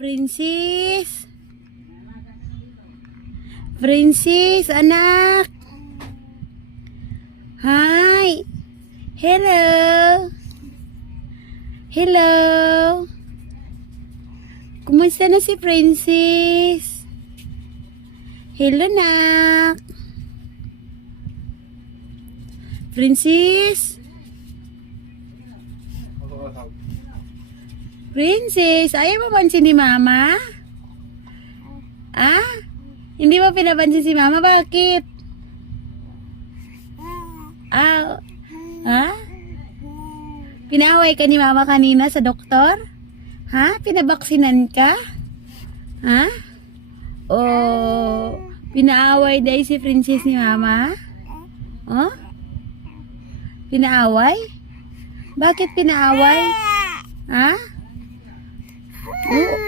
Princess. Princess, anak. Hi. Hello. Hello. Kumusta na si Princess? Hello, nak. Princess. Princess, ayaw mo pansin ni Mama? Ah? Hindi mo pinapansin si Mama? Bakit? Ah? Ha? Pinaaway ka ni Mama kanina sa doktor? Ha? Pinabaksinan ka? Ha? Oh, pinaaway dahil si Princess ni Mama? Oh? Pinaaway? Bakit pinaaway? Ha?